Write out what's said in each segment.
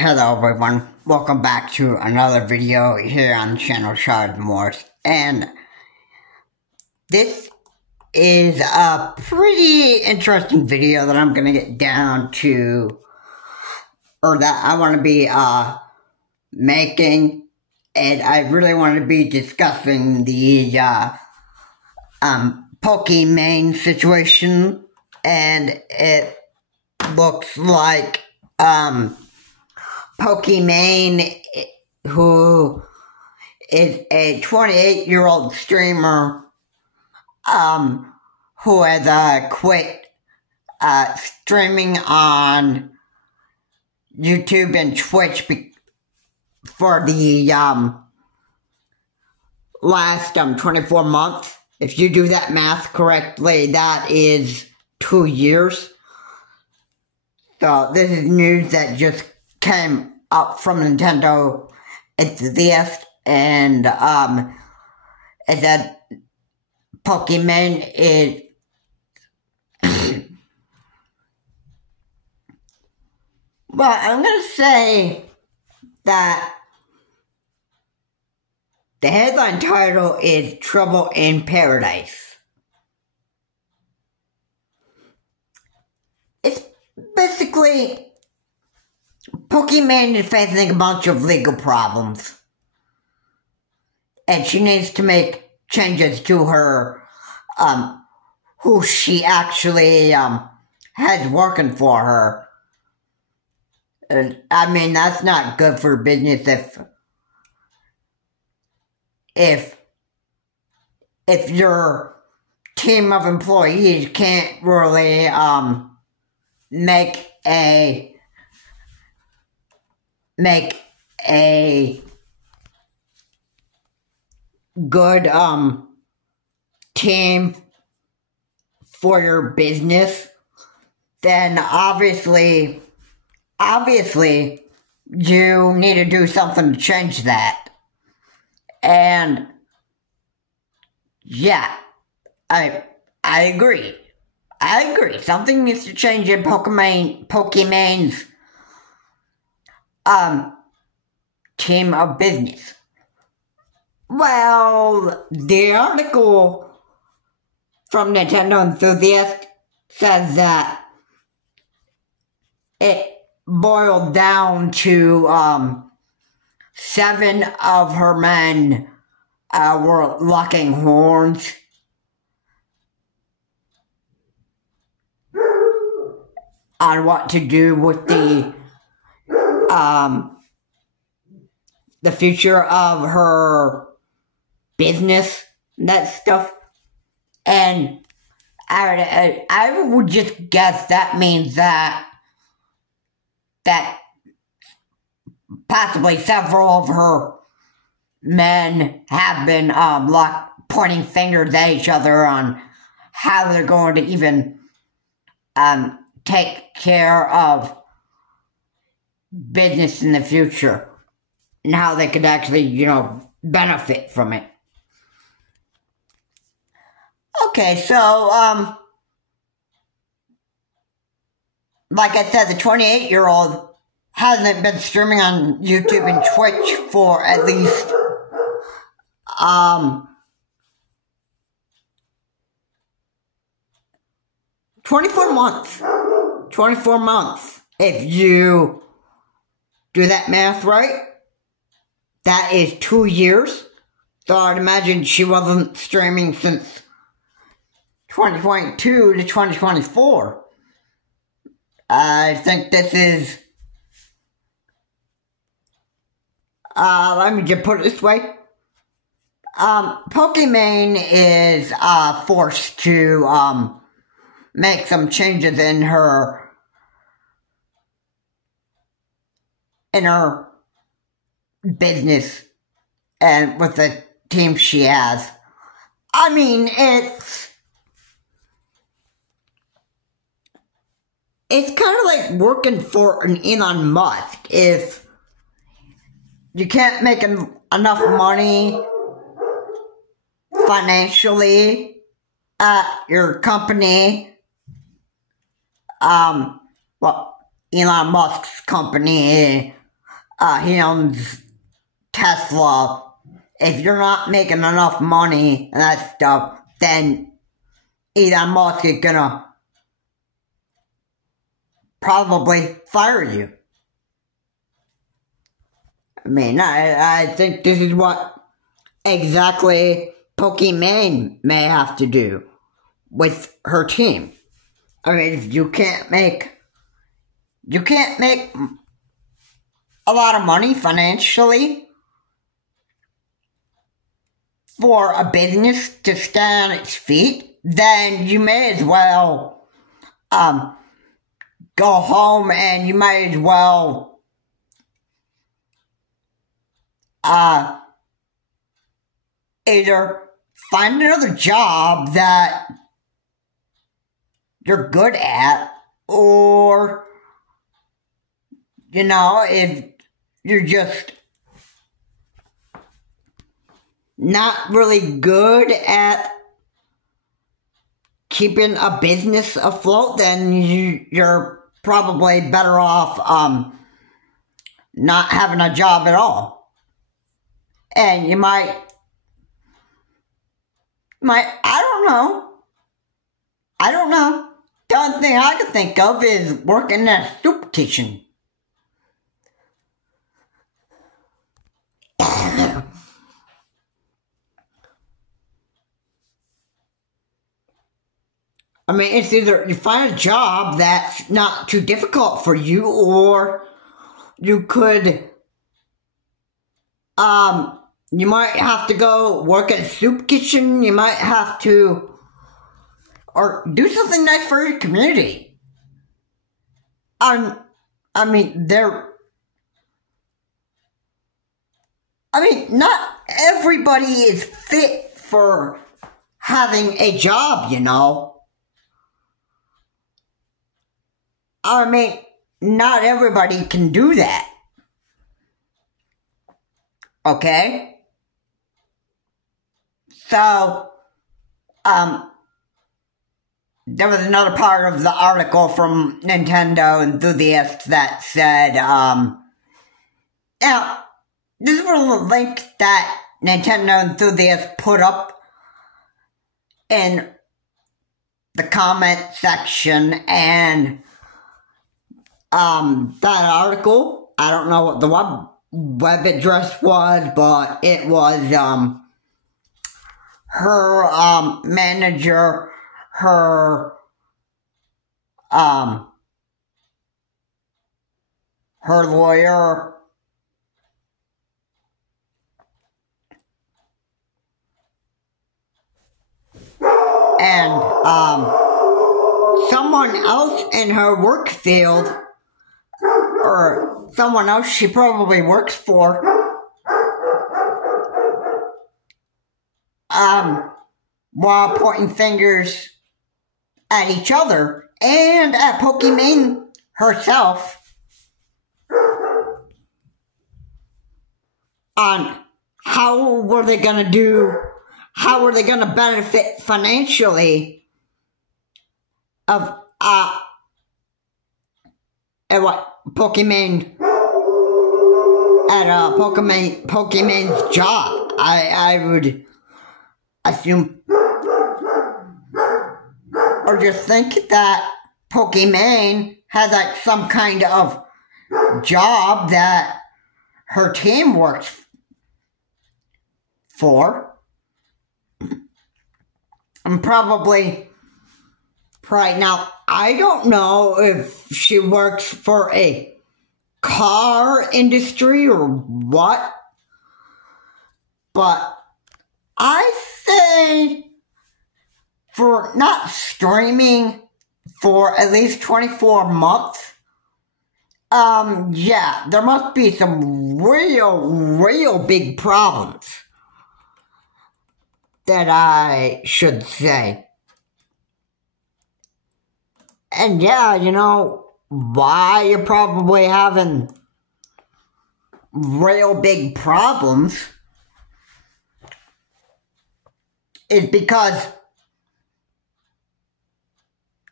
Hello everyone, welcome back to another video here on the channel Shard Morse, and this is a pretty interesting video that I'm gonna get down to, or that I want to be making, and I really want to be discussing the Pokimane situation, and it looks like Pokimane, who is a 28-year-old streamer, who has quit streaming on YouTube and Twitch for the last 24 months. If you do that math correctly, that is 2 years. So this is news that just came up from Nintendo Enthusiast, and it said Pokimane is well, I'm gonna say that the headline title is Trouble in Paradise. It's basically Pokimane is facing a bunch of legal problems, and she needs to make changes to her, who she actually, has working for her. I mean, that's not good for business if your team of employees can't really, make a good team for your business, then obviously you need to do something to change that. And yeah, I agree. Something needs to change in Pokimane's team of business. Well, the article from Nintendo Enthusiast says that it boiled down to 7 of her men were locking horns on what to do with the future of her business, that stuff. And I would just guess that means that possibly several of her men have been pointing fingers at each other on how they're going to even take care of business in the future, and how they could actually, benefit from it. Okay, so, like I said, the 28-year-old hasn't been streaming on YouTube and Twitch for at least, 24 months. 24 months. If you do that math right, that is 2 years. So I'd imagine she wasn't streaming since 2022 to 2024. I think this is, let me just put it this way. Pokimane is, forced to, make some changes in her business and with the team she has. I mean, it's kind of like working for an Elon Musk. If you can't make enough money financially at your company, well, Elon Musk's company he owns Tesla. If you're not making enough money and that stuff, then Elon Musk is gonna probably fire you. I mean, I think this is what exactly Pokimane may have to do with her team. I mean, if you can't make a lot of money financially for a business to stand on its feet, then you may as well go home, and you might as well either find another job that you're good at, or, you know, if you're just not really good at keeping a business afloat, then you're probably better off not having a job at all. And you might, I don't know. The only thing I can think of is working in a soup kitchen. I mean, it's either you find a job that's not too difficult for you, or you could, you might have to go work at a soup kitchen. You might have to, or do something nice for your community. I mean, not everybody is fit for having a job, you know. I mean, not everybody can do that. Okay? So, there was another part of the article from Nintendo Enthusiast that said, now, this was a link that Nintendo Enthusiast put up in the comment section, and that article, I don't know what the web address was, but it was her manager, her lawyer, and someone else in her work field, or someone else she probably works for, while pointing fingers at each other and at Pokimane herself on how were they gonna benefit financially of at what Pokimane at Pokimane's job. I would assume, or just think that Pokimane has like some kind of job that her team works for. And probably right now, I don't know if she works for a car industry or what, but I say for not streaming for at least 24 months, yeah, there must be some real big problems that I should say. And yeah, you know, why you're probably having real big problems is because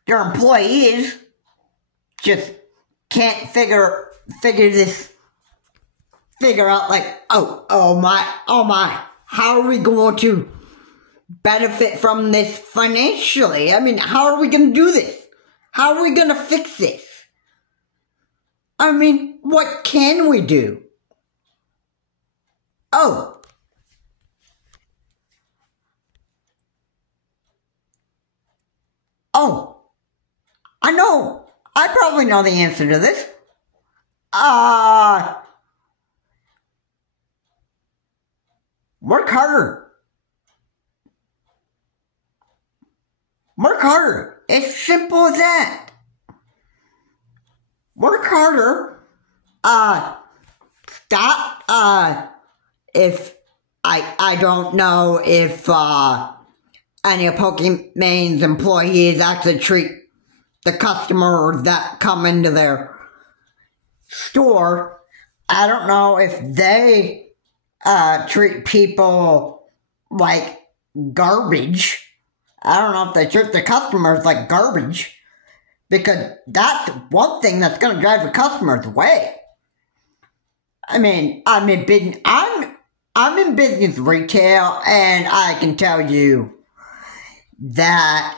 your employees just can't figure this figure out like, oh my, how are we going to benefit from this financially? I mean, how are we going to do this? How are we going to fix this? I mean, what can we do? Oh, I know. I probably know the answer to this. Work harder. Work harder. It's simple as that. Work harder. Stop. If I don't know if any of Pokimane's employees actually treat the customers that come into their store. I don't know if they treat people like garbage. I don't know if they treat the customers like garbage, because that's one thing that's going to drive the customers away. I mean, I'm in business retail, and I can tell you that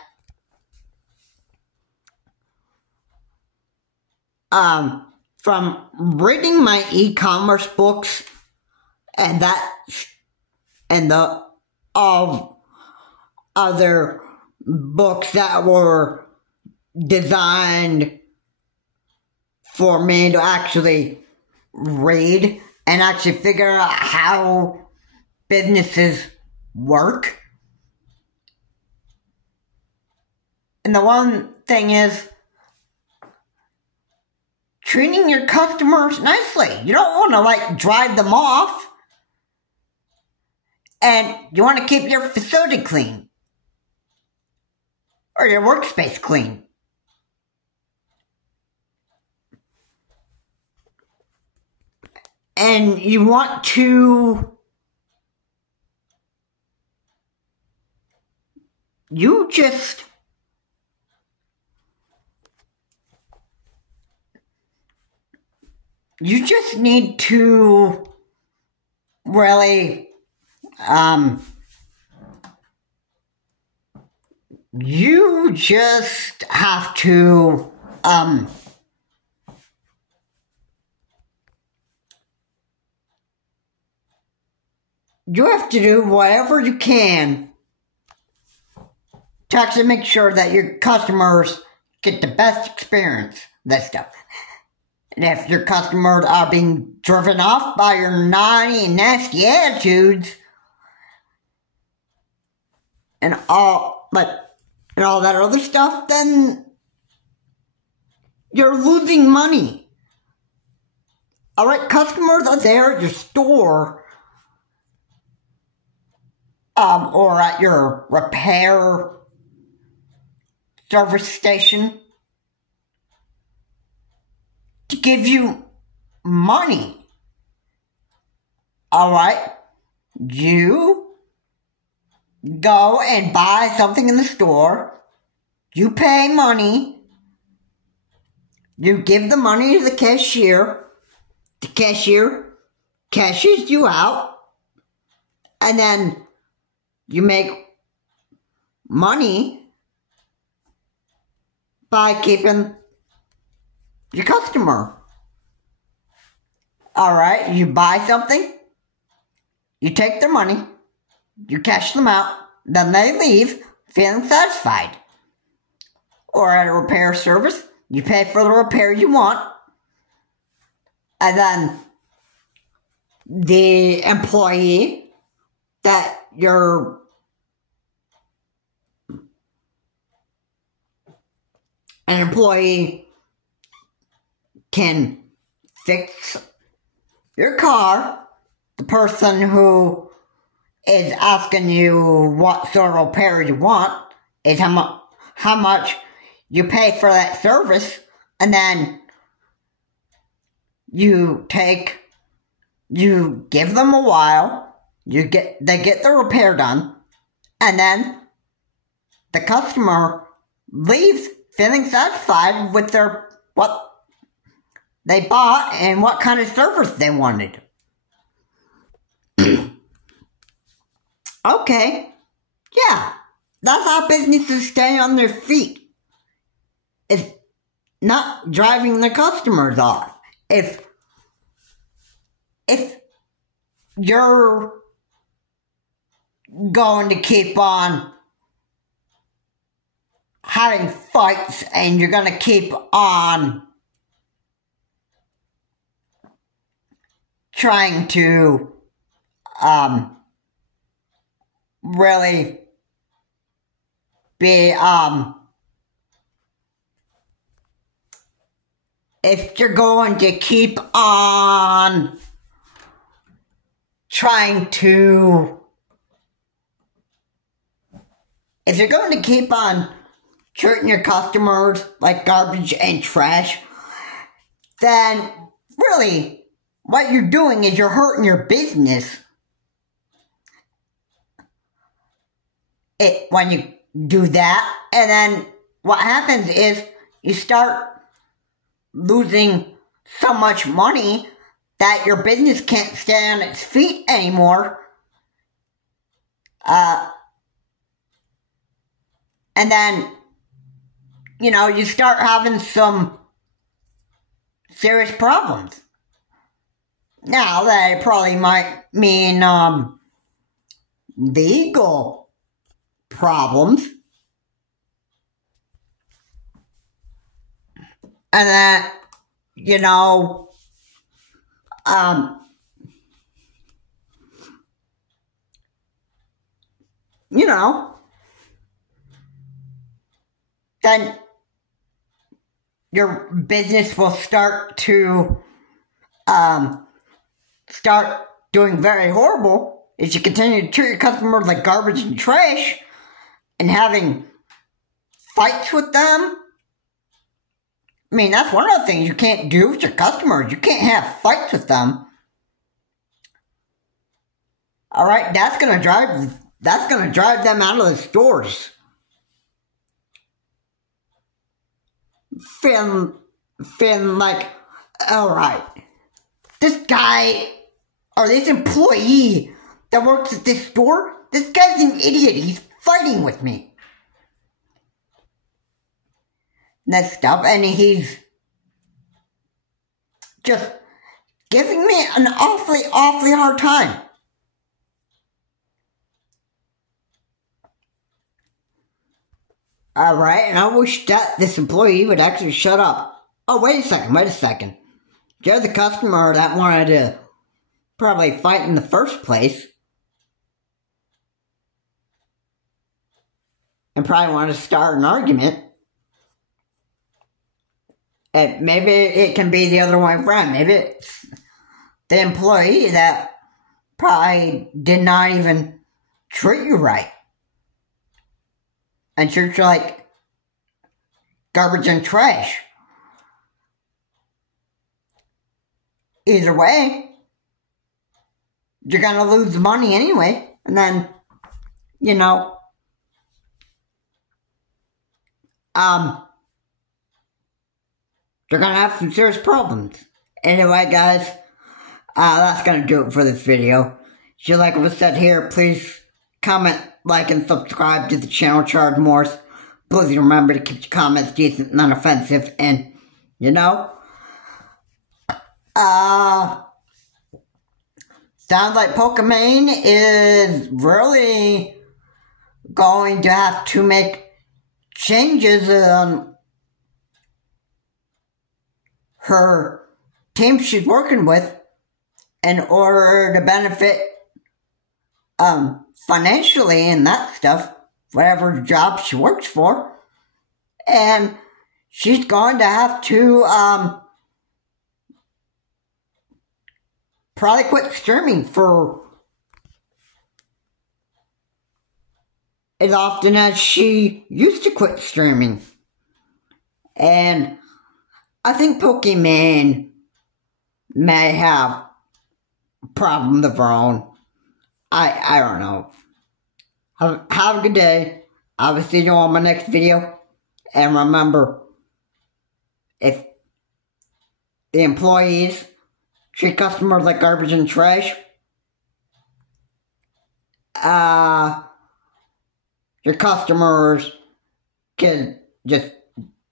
from reading my e-commerce books and the other books that were designed for me to actually read and actually figure out how businesses work. And the one thing is treating your customers nicely. You don't want to like drive them off. And you want to keep your facility clean. Or your workspace clean. And you want to... You just need to really, you just have to, you have to do whatever you can to actually make sure that your customers get the best experience, that stuff. And if your customers are being driven off by your naughty and nasty attitudes and all that other stuff, then you're losing money. Alright, customers are there at your store or at your repair service station to give you money. Alright? You go and buy something in the store. You pay money. You give the money to the cashier. The cashier cashes you out. And then you make money by keeping your customer. Alright, you buy something, you take their money, you cash them out, then they leave feeling satisfied. Or at a repair service, you pay for the repair you want, and then the employee that an employee can fix your car. The person who is asking you what sort of repair you want is how much you pay for that service, and then you give them a while, they get the repair done, and then the customer leaves feeling satisfied with what they bought and what kind of service they wanted. Okay, yeah, that's how businesses stay on their feet. It's not driving the customers off. If you're going to keep on having fights and you're going to keep on trying to really be if you're going to keep on trying to if you're going to keep on treating your customers like garbage and trash, then really what you're doing is you're hurting your business. When you do that, and then what happens is you start losing so much money that your business can't stay on its feet anymore. And then, you start having some serious problems. Now, that probably might mean legal problems. And that, then your business will start to start doing very horrible if you continue to treat your customers like garbage and trash and having fights with them. I mean, that's one of the things you can't do with your customers. You can't have fights with them. Alright, that's gonna drive them out of the stores. Feeling like, alright, this guy or this employee that works at this store, this guy's an idiot. He's fighting with me. And that stuff, and he's just giving me an awfully hard time. Alright, and I wish that this employee would actually shut up. Oh, wait a second. You're the customer that wanted to probably fight in the first place. And probably wanted to start an argument. And maybe it can be the other way around. Maybe it's the employee that probably did not even treat you right. And treat you like garbage and trash. Either way, you're gonna lose money anyway. And then, you're gonna have some serious problems. Anyway, guys, that's gonna do it for this video. If you like what was said here, please comment, like, and subscribe to the channel, Charge Morse. Please remember to keep your comments decent and unoffensive. And, sounds like Pokimane is really going to have to make changes on her team she's working with in order to benefit financially and that stuff, whatever job she works for. And she's going to have to probably quit streaming for as often as she used to quit streaming. And I think Pokimane may have problems of her own. I don't know. Have a good day. I will see you on my next video. And remember, if the employees treat customers like garbage and trash, your customers can just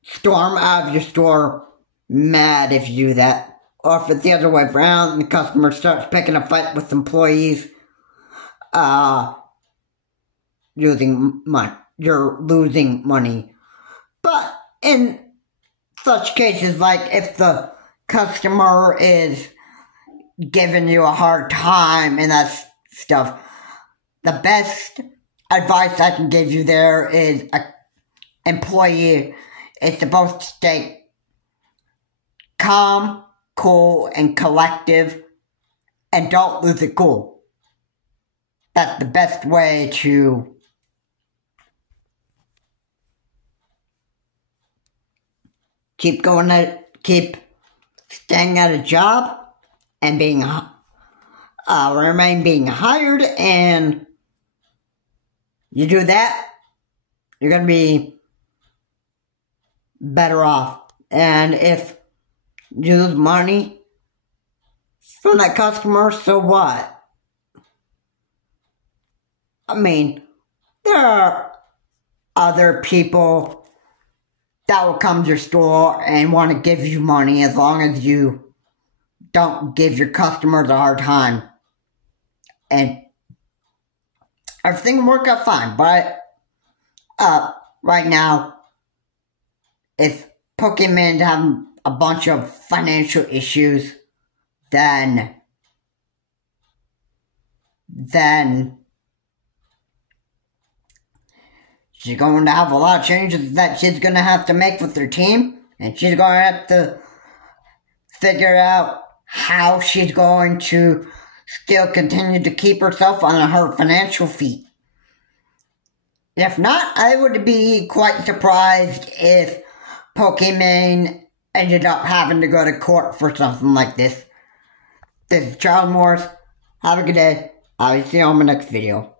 storm out of your store mad if you do that. Or if it's the other way around and the customer starts picking a fight with employees, losing money. You're losing money. But in such cases, like if the customer is giving you a hard time and that stuff, the best advice I can give you there is an employee is supposed to stay calm, cool, and collective, and don't lose it cool. That's the best way to keep staying at a job and remain being hired, and you do that, you're going to be better off. And if you lose money from that customer, so what? I mean, there are other people that will come to your store and want to give you money as long as you don't give your customers a hard time. And everything will work out fine. But right now, if Pokimane having a bunch of financial issues, then she's going to have a lot of changes that she's going to have to make with her team, and she's going to have to figure out how she's going to still continue to keep herself on her financial feet. If not, I would be quite surprised if Pokimane ended up having to go to court for something like this. This is Charles Morris. Have a good day. I'll see you on my next video.